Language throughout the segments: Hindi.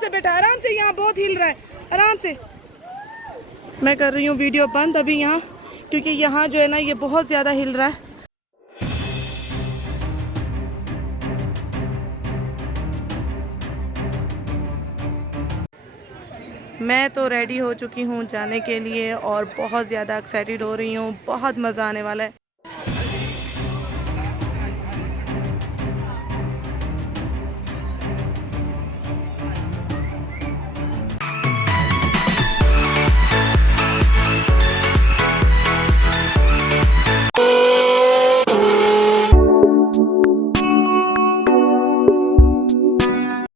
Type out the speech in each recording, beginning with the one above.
से बेटा, आराम से, यहाँ बहुत हिल रहा है, आराम से। मैं कर रही हूँ वीडियो बंद अभी यहाँ, क्योंकि यहाँ जो है ना ये बहुत ज़्यादा हिल रहा है। मैं तो रेडी हो चुकी हूँ जाने के लिए और बहुत ज़्यादा एक्साइटेड हो रही हूँ, बहुत मज़ा आने वाला है।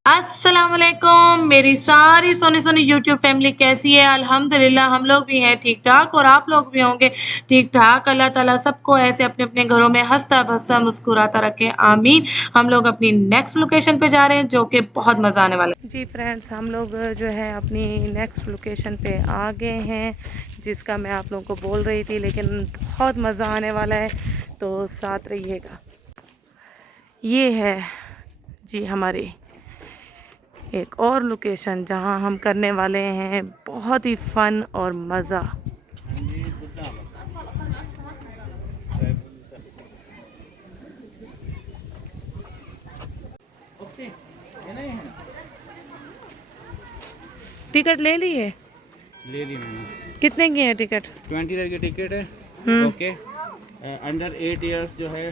अस्सलामुअलैकुम मेरी सारी सोनी सोनी यूट्यूब फैमिली, कैसी है? अल्हम्दुलिल्लाह हम लोग भी हैं ठीक ठाक और आप लोग भी होंगे ठीक ठाक। अल्लाह ताला सबको ऐसे अपने अपने घरों में हंसता बसता मुस्कुराता रखे, आमीन। हम लोग अपनी नेक्स्ट लोकेशन पे जा रहे हैं जो कि बहुत मज़ा आने वाला है। जी फ्रेंड्स, हम लोग जो है अपनी नेक्स्ट लोकेशन पे आ गए हैं, जिसका मैं आप लोगों को बोल रही थी, लेकिन बहुत मज़ा आने वाला है, तो साथ रहिएगा। ये है जी हमारी एक और लोकेशन जहां हम करने वाले हैं बहुत ही फन और मज़ा। टिकट ले ली है? ले ली मैंने। कितने की है टिकट? 20 की टिकट है। ओके। अंडर 8 इयर्स जो है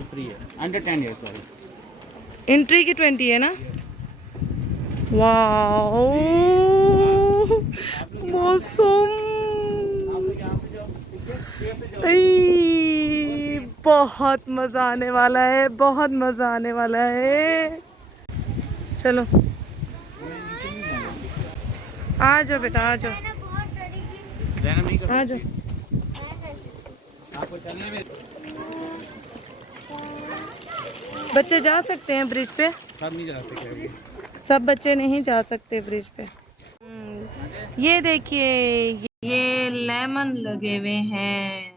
फ्री है, अंडर 10 इयर्स सॉरी। एंट्री की 20 है ना? वाओ मौसम बहुत मज़ा आने वाला है, बहुत मज़ा आने वाला है। चलो आ जाओ बेटा, आ जाओ, आ जाओ। बच्चे जा सकते हैं ब्रिज पे? सब नहीं जा सकते, सब बच्चे नहीं जा सकते ब्रिज पे। ये देखिए, ये लेमन लगे हुए हैं।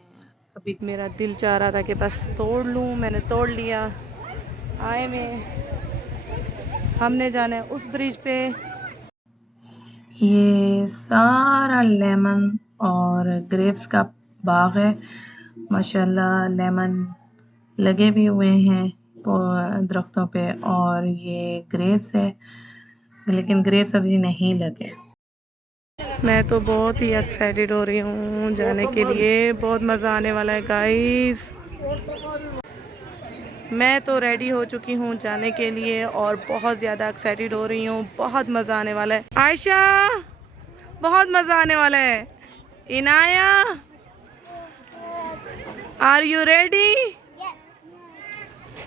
अभी मेरा दिल चाह रहा था कि बस तोड़ लूं, मैंने तोड़ लिया। आए में हमने जाना है उस ब्रिज पे। ये सारा लेमन और ग्रेप्स का बाग है, माशाल्लाह। लेमन लगे भी हुए हैं दरख्तों पे, और ये ग्रेप्स है, लेकिन ग्रेप्स अभी नहीं लगे। मैं तो बहुत ही एक्साइटेड हो रही हूँ जाने के लिए, बहुत मज़ा आने वाला है गाइस। मैं तो रेडी हो चुकी हूँ जाने के लिए और बहुत ज़्यादा एक्साइटेड हो रही हूँ, बहुत मज़ा आने वाला है। आयशा, बहुत मज़ा आने वाला है। Inaya, are you ready?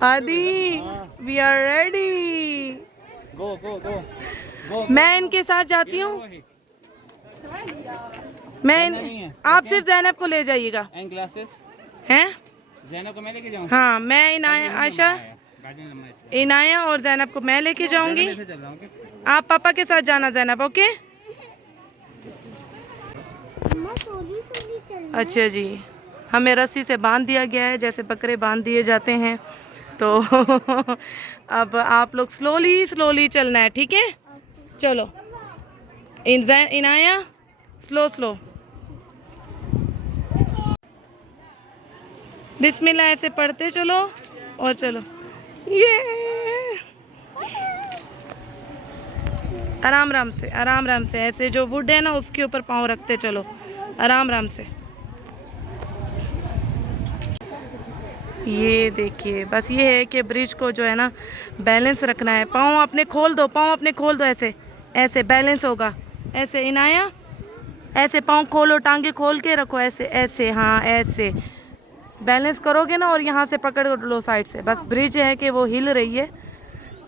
Adi, we are ready. Go go go go. मैं इनके साथ जाती हूँ। आप सिर्फ जैनब को ले जाइएगा। एंड ग्लासेस हैं? जैनब को मैं लेके जाऊं? हाँ, मैं इनाया, आयशा, इनाया और जैनब को मैं लेके जाऊंगी। आप पापा के साथ जाना जैनब, ओके? अच्छा जी, हमें रस्सी से बांध दिया गया है जैसे बकरे बांध दिए जाते हैं, तो अब आप लोग स्लोली स्लोली चलना है, ठीक है? चलो इनाया, स्लो स्लो, बिस्मिल्लाह ऐसे पढ़ते चलो और चलो। ये आराम आराम से, आराम आराम से, ऐसे जो वुड है ना उसके ऊपर पाँव रखते चलो, आराम आराम से। ये देखिए, बस ये है कि ब्रिज को जो है ना बैलेंस रखना है। पाँव अपने खोल दो, पाँव अपने खोल दो, ऐसे ऐसे बैलेंस होगा। ऐसे इनाया, ऐसे पाँव खोलो, टांगे खोल के रखो, ऐसे ऐसे, हाँ ऐसे बैलेंस करोगे ना, और यहाँ से पकड़ लो साइड से। बस ब्रिज है कि वो हिल रही है,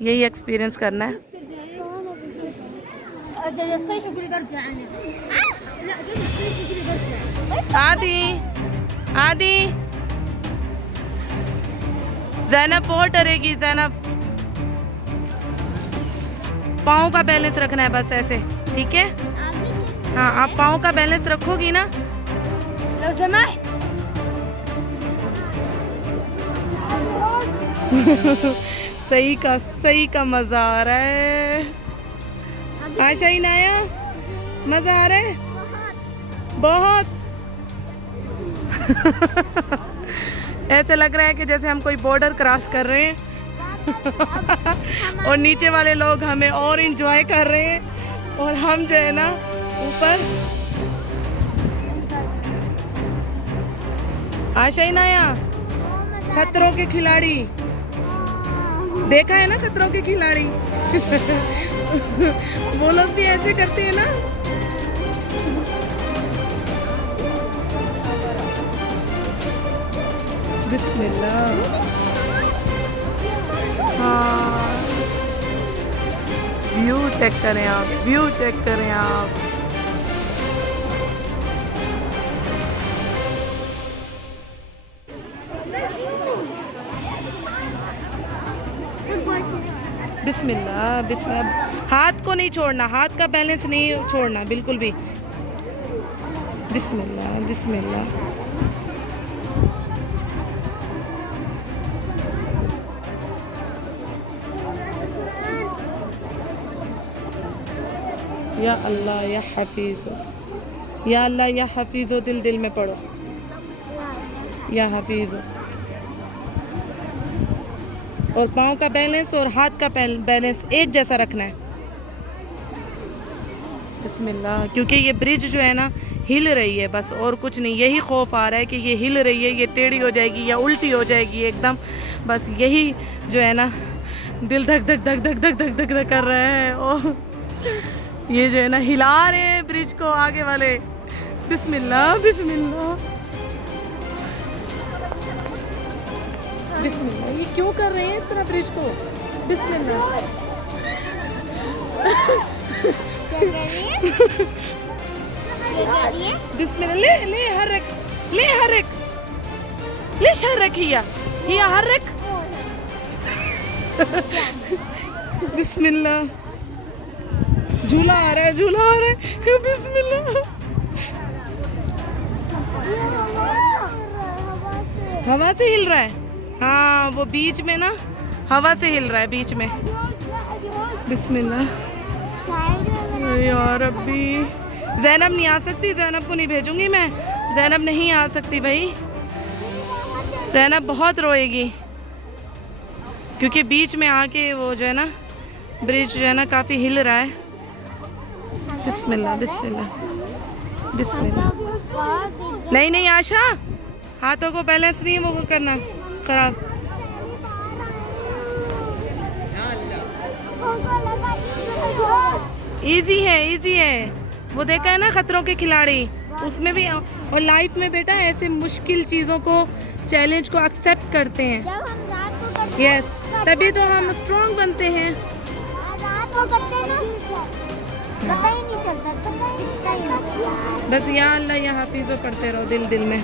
यही एक्सपीरियंस करना है। आदि आदि, जैनब बहुत डरेगी, जैनब पाँव का बैलेंस रखना है बस ऐसे, ठीक है? हाँ, आप पाँव का बैलेंस रखोगी ना। सही का मजा आ रहा है। आशा ही नाया, मजा आ रहा है बहुत। ऐसे लग रहा है कि जैसे हम कोई बॉर्डर क्रॉस कर रहे हैं और नीचे वाले लोग हमें और एंजॉय कर रहे हैं और हम जो है ना ऊपर। आशा ही नाया, खतरों के खिलाड़ी देखा है ना, खतरों के खिलाड़ी। वो लोग भी ऐसे करते हैं ना। बिस्मिल्लाह। हाँ, व्यू चेक करें आप, व्यू चेक करें आप। बिस्मिल्लाह बिस्मिल्लाह। हाथ को नहीं छोड़ना, हाथ का बैलेंस नहीं छोड़ना बिल्कुल भी। बिस्मिल्लाह बिस्मिल्लाह। या अल्लाह या हफीज़ो, या अल्लाह या हफीज़ो, दिल दिल में पढ़ो या हफीज़ो। और पाँव का बैलेंस और हाथ का बैलेंस एक जैसा रखना है। बिस्मिल्लाह। क्योंकि ये ब्रिज जो है ना हिल रही है बस, और कुछ नहीं। यही खौफ आ रहा है कि ये हिल रही है, ये टेढ़ी हो जाएगी या उल्टी हो जाएगी एकदम। बस यही जो है ना, दिल धक धक धक धक धक धक धक धक कर रहा है। और ये जो है ना हिला रहे हैं ब्रिज को आगे वाले। बिस्मिल्लाह बिस्मिल्लाह बिस्मिल्लाह। ये क्यों कर रहे हैं इस तरह ब्रिज को? बिस्मिल्लाह। बिस्मिल्लाह। ले ले हरक, ले हरक, ले हरक, हिया हरक। बिस्मिल्लाह। झूला आ रहा है, झूला आ रहा है। बिस्मिल्लाह। हवा से हिल रहा है। हाँ, वो बीच में ना हवा से हिल रहा है बीच में। बिस्मिल्लाह। यार अब्बी, ज़ैनब नहीं आ सकती, ज़ैनब को नहीं भेजूंगी मैं। ज़ैनब नहीं आ सकती भाई, ज़ैनब बहुत रोएगी। क्योंकि बीच में आके वो जो है ना ब्रिज जो है ना काफ़ी हिल रहा है। बिस्मिल्लाह बिस्मिल्लाह बिस्मिल्लाह। नहीं नहीं आशा, हाथों को बैलेंस नहीं वो करना खराब। इजी है, इजी है। वो देखा है ना खतरों के खिलाड़ी, उसमें भी। और लाइफ में बेटा ऐसे मुश्किल चीज़ों को, चैलेंज को एक्सेप्ट करते हैं। यस, तभी तो हम स्ट्रॉन्ग बनते हैं। बस या अल्लाह या हाफिज़ो पढ़ते रहो दिल दिल में।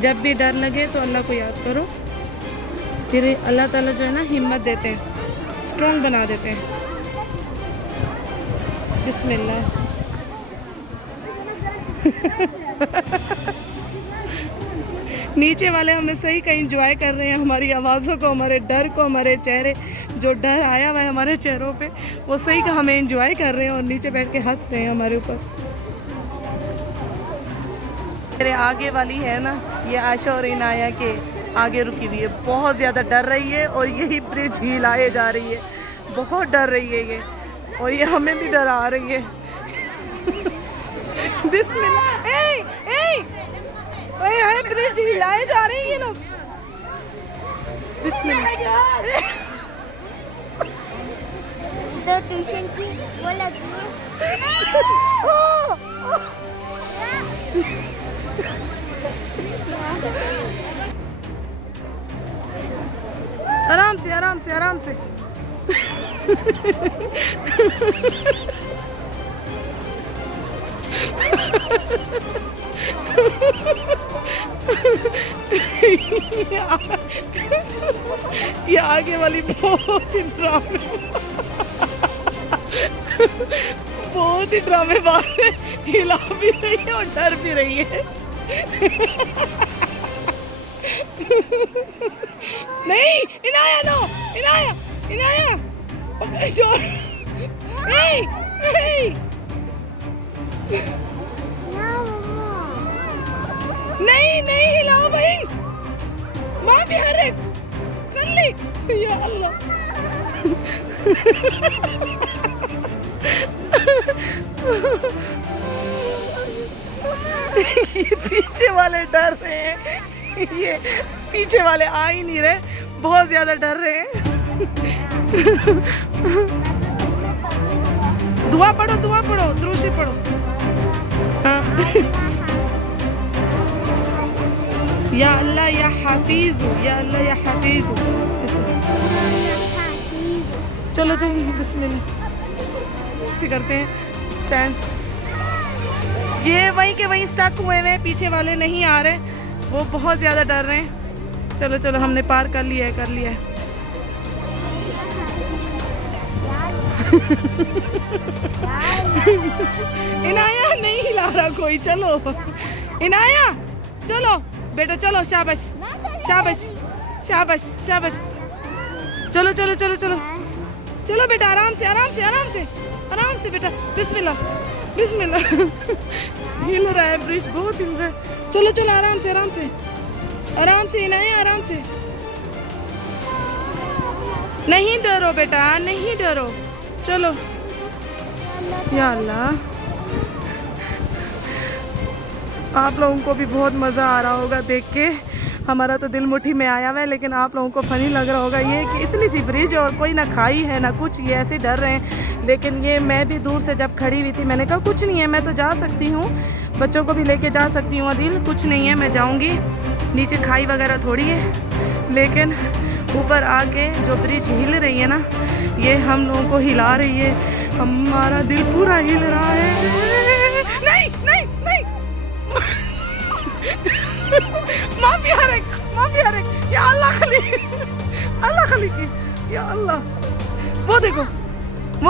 जब भी डर लगे तो अल्लाह को याद करो, फिर अल्लाह ताला जो है ना हिम्मत देते हैं, स्ट्रॉन्ग बना देते हैं। बिस्मिल्लाह। नीचे वाले हमें सही का एंजॉय कर रहे हैं, हमारी आवाज़ों को, हमारे डर को, हमारे चेहरे, जो डर आया हुआ है हमारे चेहरों पे, वो सही का हमें एंजॉय कर रहे हैं और नीचे बैठ के हंस रहे हैं हमारे ऊपर। मेरे आगे वाली है ना, ये आशा और इनाया के आगे रुकी हुई है, बहुत ज़्यादा डर रही है और यही ब्रिज हिलाए जा रही है, बहुत डर रही है ये, और ये हमें भी डरा रही है। बिस्मिल्लाह। ए ओए ब्रिज हिलाए जा रहे हैं ये लोग। बिस्मिल्लाह। तो ट्यूशन की वो लगी आराम से आराम से आराम से। ये आगे वाली बहुत ही ड्रामे। बहुत ही ड्रामेबाज है, हिला भी रही है और डर भी रही है। नहीं इनाया, नो इनाया, इनाया छोड़। नहीं नहीं हिलाओ भाई, माँ भी हर एक कर ली। या अल्लाह पीछे वाले डर रहे हैं, ये पीछे वाले आ ही नहीं रहे, बहुत ज्यादा डर रहे हैं। दुआ पढ़ो, दुआ पढ़ो, द्रूशी पढ़ो। हाँ। या अल्लाह या हाफिज़, या अल्लाह या हाफिज़। चलो चलो बिस्मिल्लाह करते हैं स्टैंड। ये वहीं के वहीं स्टक हुए हैं, पीछे वाले नहीं आ रहे, वो बहुत ज़्यादा डर रहे हैं। चलो चलो हमने पार कर लिया है, कर लिया है। इनाया नहीं हिला रहा कोई, चलो इनाया चलो बेटा, चलो शाबाश शाबाश शाबाश शाबाश। चलो चलो चलो चलो चलो बेटा, आराम से आराम से आराम से आराम से बेटा, बिस्मिल्लाह बिस्मिल्लाह। हिल रहा है ब्रिज, बहुत हिल रहा है। चलो चलो आराम से आराम से आराम से इनाया, आराम से। नहीं डरो बेटा, नहीं डरो, चलो। या अल्लाह, आप लोगों को भी बहुत मज़ा आ रहा होगा देख के। हमारा तो दिल मुट्ठी में आया हुआ है, लेकिन आप लोगों को फनी लग रहा होगा ये कि इतनी सी ब्रिज और कोई ना खाई है ना कुछ, ये ऐसे डर रहे हैं। लेकिन ये मैं भी दूर से जब खड़ी हुई थी, मैंने कहा कुछ नहीं है, मैं तो जा सकती हूँ, बच्चों को भी लेके जा सकती हूँ। दिल कुछ नहीं है, मैं जाऊँगी, नीचे खाई वगैरह थोड़ी है। लेकिन ऊपर आके जो ब्रिज हिल रही है ना, ये हम लोगों को हिला रही है, हमारा दिल पूरा हिल रहा है। नहीं नहीं नहीं माफी हरे, माफी हरे। या अल्लाह खली, अल्लाह खली की, या अल्लाह। वो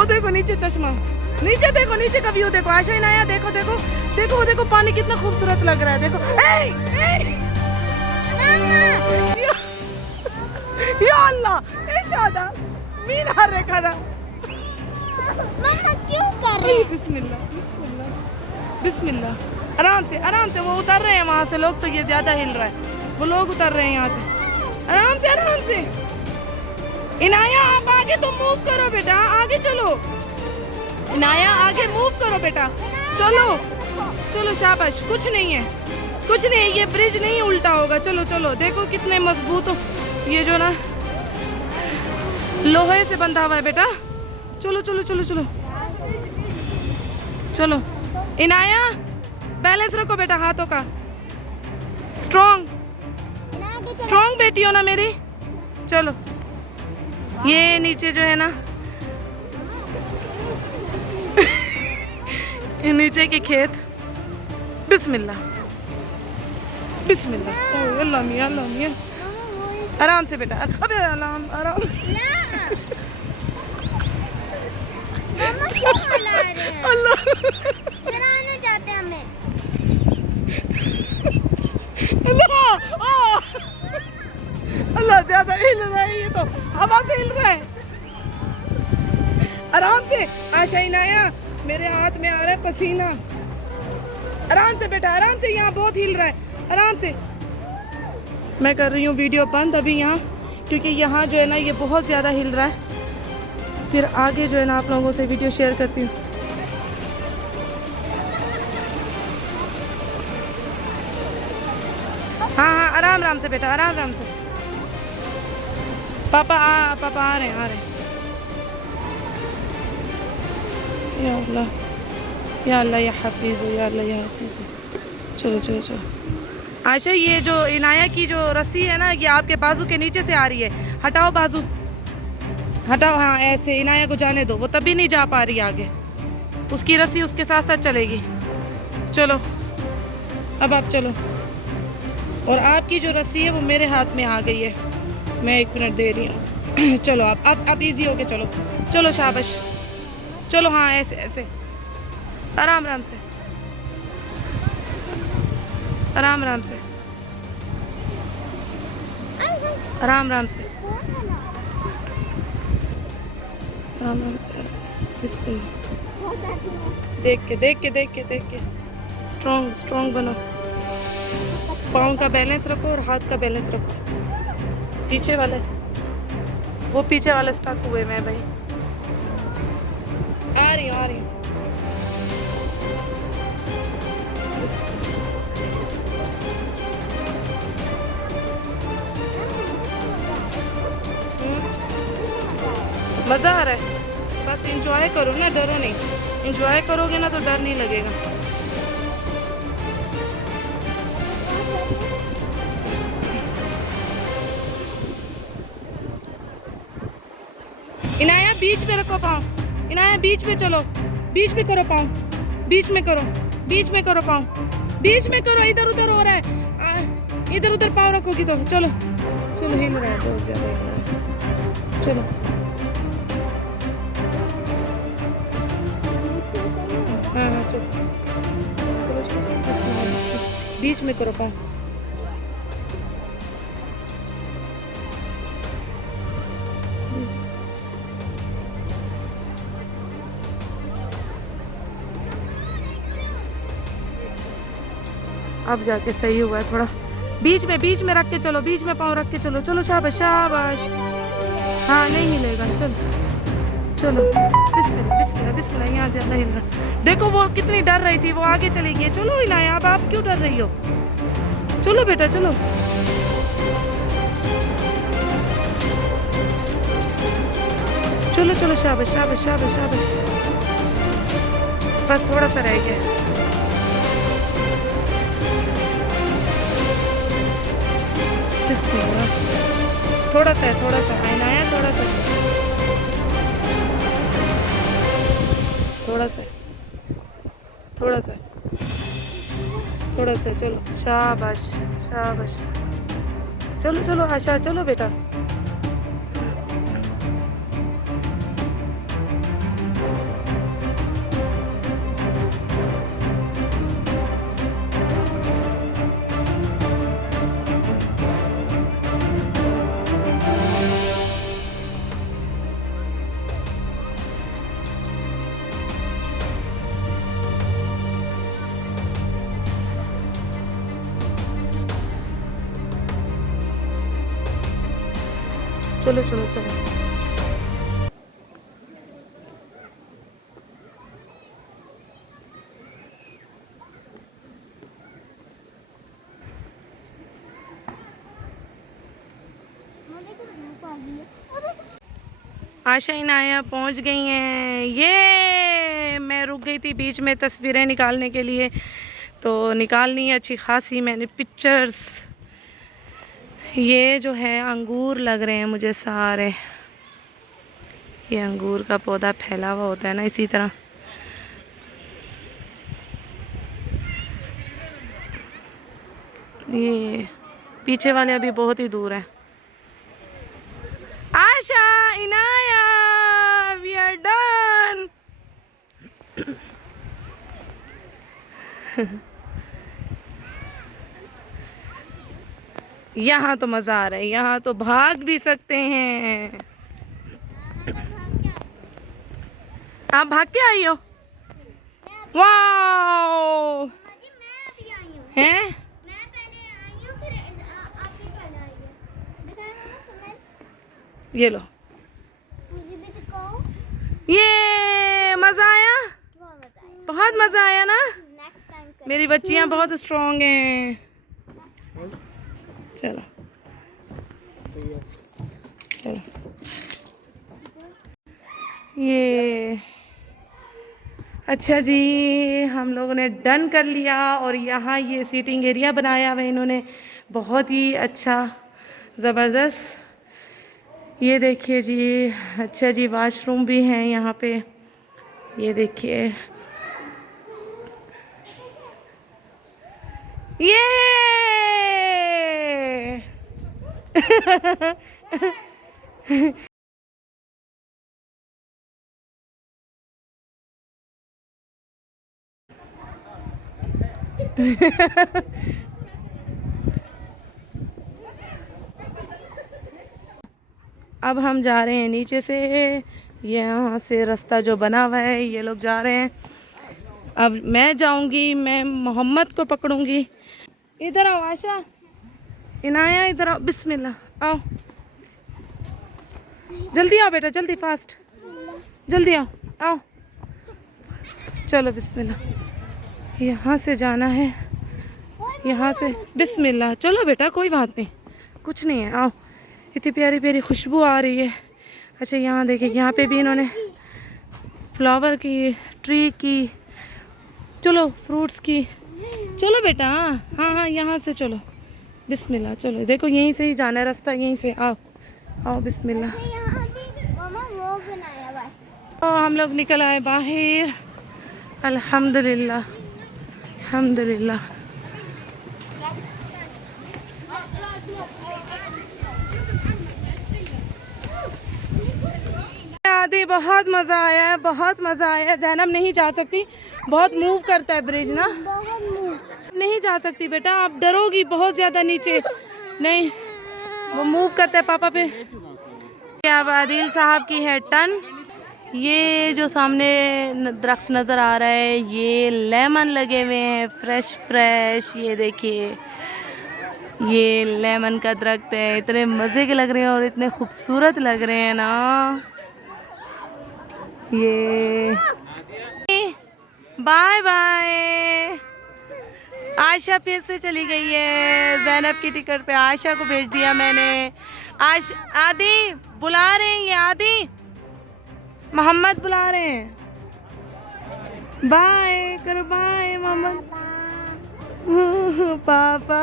देखो नीचे चश्मा, नीचे देखो, नीचे का व्यू देखो। आशा इनाया देखो देखो देखो, वो देखो पानी कितना खूबसूरत लग रहा है, देखो। या अल्लाह, इशादा मीन हरे खड़ा। मम्मा क्यों कर रही है? बिस्मिल्लाह बिस्मिल्लाह बिस्मिल्लाह। आराम से आराम से, वो उतर रहे हैं वहाँ से लोग, तो ये ज़्यादा हिल रहा है, वो लोग उतर रहे हैं यहाँ से। आराम से आराम से। इनाया आप आगे तो मूव करो बेटा, आगे चलो। इनाया आगे मूव करो बेटा, चलो चलो शाबाश। कुछ नहीं है, कुछ नहीं है, ये ब्रिज नहीं उल्टा होगा। चलो चलो, देखो कितने मजबूत हो, ये जो ना लोहे से बंधा हुआ है बेटा। चलो चलो चलो चलो चलो। इनाया बैलेंस रखो बेटा हाथों का, स्ट्रॉन्ग स्ट्रॉन्ग बेटी हो ना मेरी। चलो, ये नीचे जो है ना ये नीचे के खेत। बिस्मिल्लाह बिस्मिल्लाह। ओह अल्लाह मियां, अल्लाह मियां। आराम से बेटा, अबे आराम आराम। मम्मा क्यों हिला रहे हैं? अल्लाह डराने जाते हैं हमें। अल्लाह अल्लाह, ज्यादा हिल रहा है, ये तो हवा से हिल रहा है। आराम से आशा इनाया, मेरे हाथ में आ रहा है पसीना। आराम से बेटा, आराम से, यहाँ बहुत हिल रहा है, आराम से। मैं कर रही हूँ वीडियो बंद अभी यहाँ, क्योंकि यहाँ जो है ना ये बहुत ज़्यादा हिल रहा है। फिर आगे जो है ना आप लोगों से वीडियो शेयर करती हूँ। हाँ हाँ, आराम आराम से बेटा, आराम आराम से। पापा आ रहे हैं, आ रहे हैं। या अल्लाह या अल्लाह या हाफिज़, या अल्लाह या हाफिज़। चलो चलो चलो। आयशा, ये जो इनाया की जो रस्सी है ना, ये आपके बाजू के नीचे से आ रही है, हटाओ बाजू, हटाओ। हाँ ऐसे, इनाया को जाने दो, वो तभी नहीं जा पा रही आगे, उसकी रस्सी उसके साथ साथ चलेगी। चलो अब आप चलो, और आपकी जो रस्सी है वो मेरे हाथ में आ गई है, मैं 1 मिनट दे रही हूँ। चलो आप इजी होके चलो, चलो शाबाश, चलो हाँ ऐसे ऐसे, आराम आराम से, आराम आराम से, आराम आराम से, आराम आराम से। बिस्मिल्लाह। देख के देख के देख के देख के, स्ट्रॉन्ग स्ट्रॉन्ग बनो। पाँव का बैलेंस रखो और हाथ का बैलेंस रखो। पीछे वाले, वो पीछे वाले स्टक हुए मैं भाई। आ रही हूँ आ रही हूँ। मज़ा आ रहा है, बस इंजॉय करो ना, डरो नहीं। इंजॉय करोगे ना तो डर नहीं लगेगा। इनाया बीच में रखो पाँव, इनाया बीच में चलो, बीच में करो पाँव, बीच में करो, बीच में करो पाँव, बीच में करो। इधर उधर हो रहा है, इधर उधर पाँव रखोगी तो चलो चलो। हिल रहा है, बहुत ज़्यादा हिल रहा है। चलो हाँ हाँ चलो चलो चलो, बिस्मिल्लाह, बीच में करो पाँव। अब जाके सही हुआ है थोड़ा। बीच में रख के चलो, बीच में पाँव रख के चलो। चलो शाबाश शाबाश। हाँ नहीं हिलेगा, चलो चलो। बिस्मिल्लाह बिस्मिल्लाह बिस्मिल्लाह। यहाँ ज़्यादा हिल रहा। देखो वो कितनी डर रही थी, वो आगे चली गई। चलो इनाया, अब आप क्यों डर रही हो? चलो बेटा चलो। चलो चलो शाबाश शाबाश शाबाश शाबाश। बस थोड़ा सा रह गया। थोड़ा सा है, थोड़ा सा आया, थोड़ा सा, थोड़ा सा, थोड़ा सा, थोड़ा सा। चलो शाबाश शाबाश। चलो चलो आशा, चलो बेटा। चलो चलो चलो। आशा इनाया पहुंच गई हैं। ये मैं रुक गई थी बीच में तस्वीरें निकालने के लिए, तो निकालनी अच्छी खासी मैंने पिक्चर्स। ये जो है अंगूर लग रहे हैं मुझे सारे। ये अंगूर का पौधा फैला हुआ होता है ना, इसी तरह। ये पीछे वाले अभी बहुत ही दूर है। आशा इनाया, वी आर डन। यहाँ तो मज़ा आ रहा है, यहाँ तो भाग भी सकते हैं। आप भाग के आई हो? वाओ हैं? ये लो। ये मज़ा आया, बहुत मज़ा आया ना। मेरी बच्चियाँ बहुत स्ट्रॉन्ग हैं। चलो चलो। ये अच्छा जी, हम लोगों ने डन कर लिया। और यहाँ ये सीटिंग एरिया बनाया हुआ इन्होंने, बहुत ही अच्छा ज़बरदस्त। ये देखिए जी, अच्छा जी, वॉशरूम भी हैं यहाँ पे। ये देखिए, ये अब हम जा रहे हैं नीचे से, यहाँ से रास्ता जो बना हुआ है ये लोग जा रहे हैं। अब मैं जाऊंगी, मैं मोहम्मद को पकड़ूंगी। इधर आओ आशा, इनाया इधर आओ, बिस्मिल्लाह आओ, जल्दी आओ बेटा, जल्दी फास्ट, जल्दी आओ आओ, चलो बिस्मिल्लाह। यहाँ से जाना है, यहाँ से बिस्मिल्लाह। चलो बेटा कोई बात नहीं, कुछ नहीं है, आओ। इतनी प्यारी प्यारी खुशबू आ रही है। अच्छा यहाँ देखिए, यहाँ पे भी इन्होंने फ्लावर की, ट्री की, चलो फ्रूट्स की। चलो बेटा, हाँ हाँ यहाँ से चलो, बिस्मिल्लाह। चलो देखो यहीं से ही जाना है रास्ता, यहीं से आओ आओ, बिस्मिल्लाह। यहाँ भी मम्मा वो बनाया हुआ है। तो हम लोग निकल आए बाहर, अल्हम्दुलिल्लाह अल्हम्दुलिल्लाह। आदि बहुत मज़ा आया है, बहुत मज़ा आया है। ज़ैनब नहीं जा सकती, बहुत मूव करता है ब्रिज ना, नहीं जा सकती बेटा, आप डरोगी बहुत ज़्यादा नीचे। नहीं, वो मूव करता है पापा पे। अब आदिल साहब की है टर्न। ये जो सामने दरख्त नज़र आ रहा है, ये लेमन लगे हुए हैं, फ्रेश फ्रेश। ये देखिए, ये लेमन का दरख्त है, इतने मज़े के लग रहे हैं और इतने खूबसूरत लग रहे हैं ना। ये बाय बाय। आयशा फिर से चली गई है, ज़ैनब की टिकट पे आयशा को भेज दिया मैंने। आदि बुला रहे हैं, ये आदि मोहम्मद बुला रहे हैं। बाय करो, बाय मोहम्मद। पापा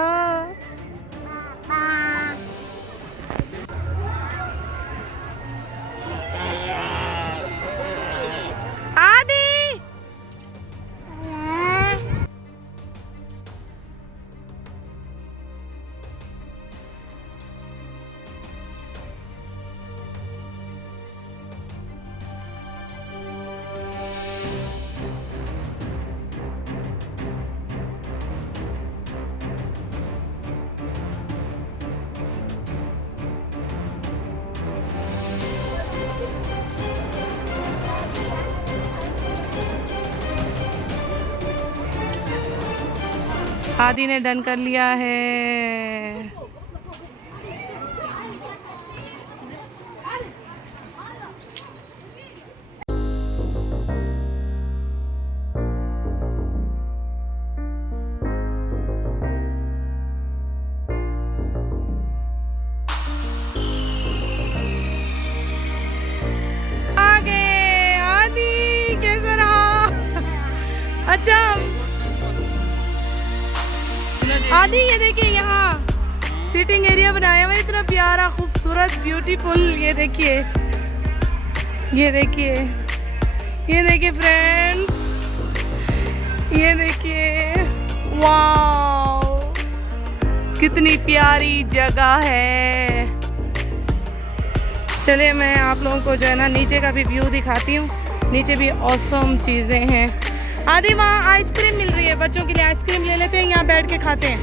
आदि आदि ने डन कर लिया है। आगे आदि कैसा रहा? अच्छा आदि, ये देखिए यहाँ सीटिंग एरिया बनाया हुआ है, इतना प्यारा खूबसूरत ब्यूटीफुल। ये देखिए, ये देखिए, ये देखिए फ्रेंड्स, ये देखिए, वाओ कितनी प्यारी जगह है। चलिए मैं आप लोगों को जो है ना नीचे का भी व्यू दिखाती हूँ। नीचे भी ऑसम चीज़ें हैं। आदि वहाँ आइसक्रीम मिल रही है, बच्चों के लिए आइसक्रीम ले लेते हैं, यहाँ बैठ के खाते हैं।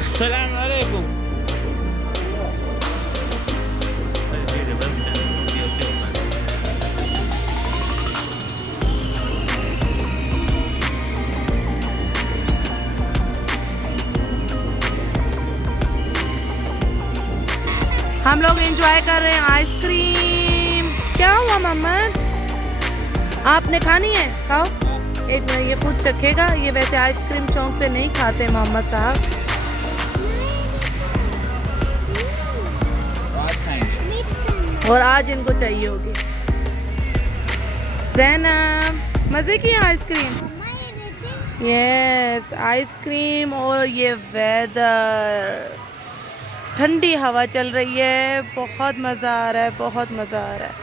अस्सलाम वालेकुम। हम लोग एंजॉय कर रहे हैं आइसक्रीम। क्या हुआ मोहम्मद, आपने खानी है? खाओ, एक मिनट, ये खुद चखेगा। ये वैसे आइसक्रीम चौक से नहीं खाते मोहम्मद साहब। और आज इनको चाहिए होगी। ज़ैनब मज़े की आइसक्रीम। यस आइसक्रीम और ये वेदर, ठंडी हवा चल रही है, बहुत मज़ा आ रहा है, बहुत मज़ा आ रहा है।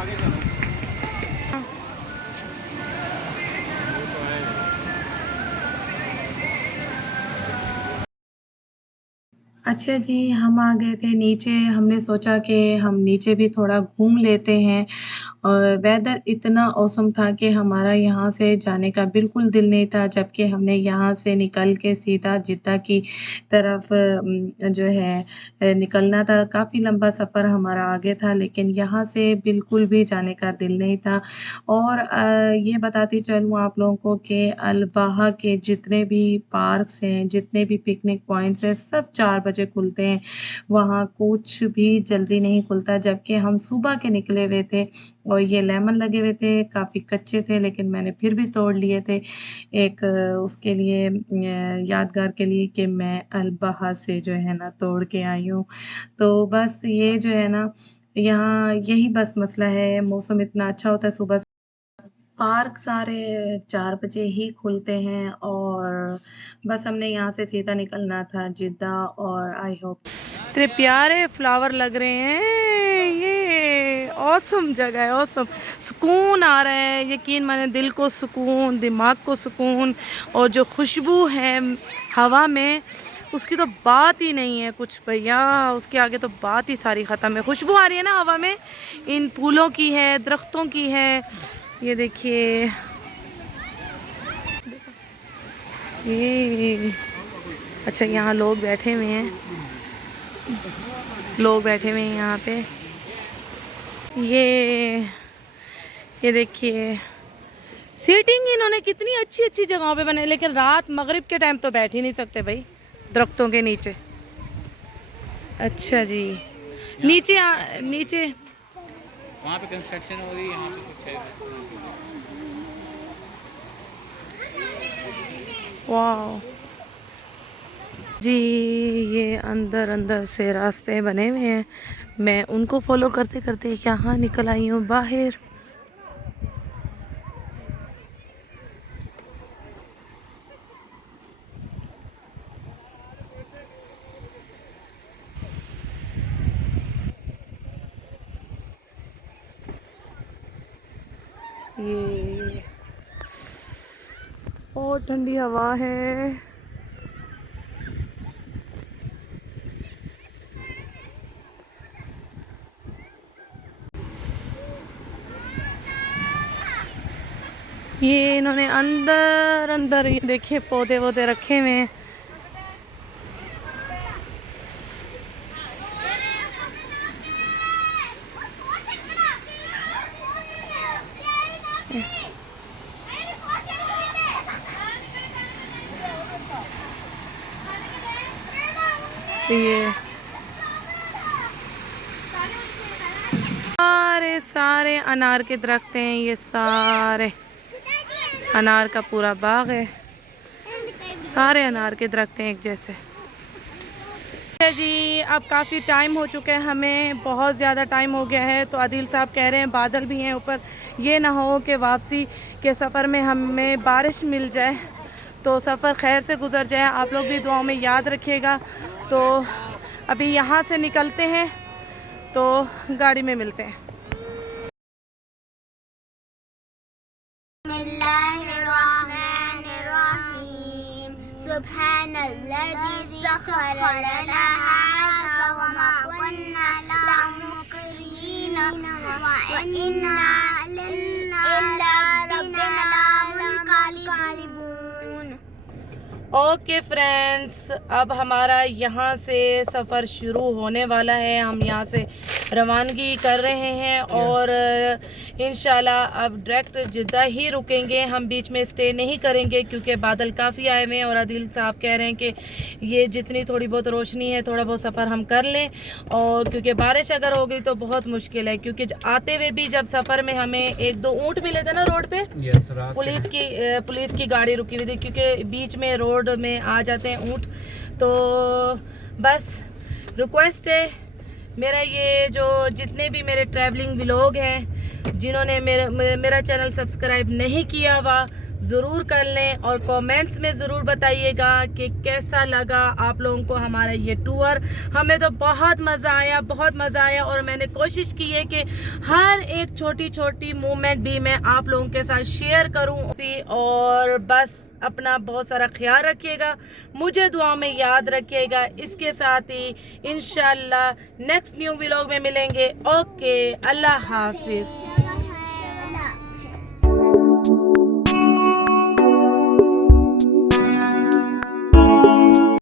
आगे चलो। अच्छा जी, हम आ गए थे नीचे, हमने सोचा कि हम नीचे भी थोड़ा घूम लेते हैं और वेदर इतना ऑसम था कि हमारा यहाँ से जाने का बिल्कुल दिल नहीं था, जबकि हमने यहाँ से निकल के सीधा जिद्दा की तरफ जो है निकलना था। काफ़ी लंबा सफ़र हमारा आगे था, लेकिन यहाँ से बिल्कुल भी जाने का दिल नहीं था। और ये बताती चलूँ आप लोगों को कि अल-बहा के जितने भी पार्क्स हैं, जितने भी पिकनिक पॉइंट्स हैं, सब 4 बजे खुलते हैं। वहाँ कुछ भी जल्दी नहीं खुलता, जबकि हम सुबह के निकले हुए थे और ये लेमन लगे हुए थे, काफ़ी कच्चे थे, लेकिन मैंने फिर भी तोड़ लिए थे। एक उसके लिए यादगार के लिए कि मैं अल-बहा से जो है ना तोड़ के आई हूँ। तो बस ये जो है ना, यहाँ यही बस मसला है, मौसम इतना अच्छा होता है सुबह से। पार्क सारे 4 बजे ही खुलते हैं और बस हमने यहाँ से सीधा निकलना था जिद्दा। और आई होप इतने प्यारे फ्लावर लग रहे हैं, ये ऑसम जगह है, ऑसम सुकून आ रहा है, यकीन माने दिल को सुकून, दिमाग को सुकून। और जो खुशबू है हवा में, उसकी तो बात ही नहीं है कुछ भैया, उसके आगे तो बात ही सारी ख़त्म है। खुशबू आ रही है ना हवा में, इन फूलों की है, दरख्तों की है। ये देखिए, ये अच्छा यहाँ लोग बैठे हुए हैं, लोग बैठे हुए हैं यहाँ पे। ये देखिए सीटिंग इन्होंने कितनी अच्छी अच्छी जगहों पे बनाई, लेकिन रात मगरिब के टाइम तो बैठ ही नहीं सकते भाई दरख्तों के नीचे। अच्छा जी, नीचे वहाँ पे कंस्ट्रक्शन हो रही है, यहाँ पे कुछ है। वाह जी, ये अंदर से रास्ते बने हुए हैं, मैं उनको फॉलो करते करते यहाँ निकल आई हूँ बाहर। ये बहुत ठंडी हवा है। ये इन्होंने अंदर ये देखिए पौधे वौधे रखे हुए हैं। ये सारे अनार के दरख्त हैं, ये सारे अनार का पूरा बाग है, सारे अनार के दरख्त हैं एक जैसे। जी अब काफ़ी टाइम हो चुका है, हमें बहुत ज़्यादा टाइम हो गया है, तो आदिल साहब कह रहे हैं बादल भी हैं ऊपर, ये ना हो कि वापसी के सफ़र में हमें बारिश मिल जाए, तो सफ़र खैर से गुजर जाए। आप लोग भी दुआओं में याद रखिएगा। तो अभी यहाँ से निकलते हैं, तो गाड़ी में मिलते हैं। ओके फ्रेंड्स, अब हमारा यहाँ से सफ़र शुरू होने वाला है, हम यहाँ से रवानगी कर रहे हैं और इंशाल्लाह अब डायरेक्ट जिद्दा ही रुकेंगे, हम बीच में स्टे नहीं करेंगे क्योंकि बादल काफ़ी आए हुए हैं और आदिल साहब कह रहे हैं कि ये जितनी थोड़ी बहुत रोशनी है थोड़ा बहुत सफ़र हम कर लें, और क्योंकि बारिश अगर हो गई तो बहुत मुश्किल है, क्योंकि आते हुए भी जब सफ़र में हमें 1-2 ऊँट मिले थे ना रोड पे, पुलिस की गाड़ी रुकी हुई थी क्योंकि बीच में रोड में आ जाते हैं ऊँट। तो बस रिक्वेस्ट है मेरा, ये जो जितने भी मेरे ट्रैवलिंग व्लॉग हैं, जिन्होंने मेरा चैनल सब्सक्राइब नहीं किया हुआ ज़रूर कर लें और कमेंट्स में ज़रूर बताइएगा कि कैसा लगा आप लोगों को हमारा ये टूर। हमें तो बहुत मज़ा आया, बहुत मज़ा आया और मैंने कोशिश की है कि हर एक छोटी छोटी मोमेंट भी मैं आप लोगों के साथ शेयर करूं। और बस अपना बहुत सारा ख्याल रखिएगा, मुझे दुआ में याद रखिएगा। इसके साथ ही इंशाल्लाह नेक्स्ट न्यू व्लॉग में मिलेंगे। ओके, अल्लाह हाफिज़।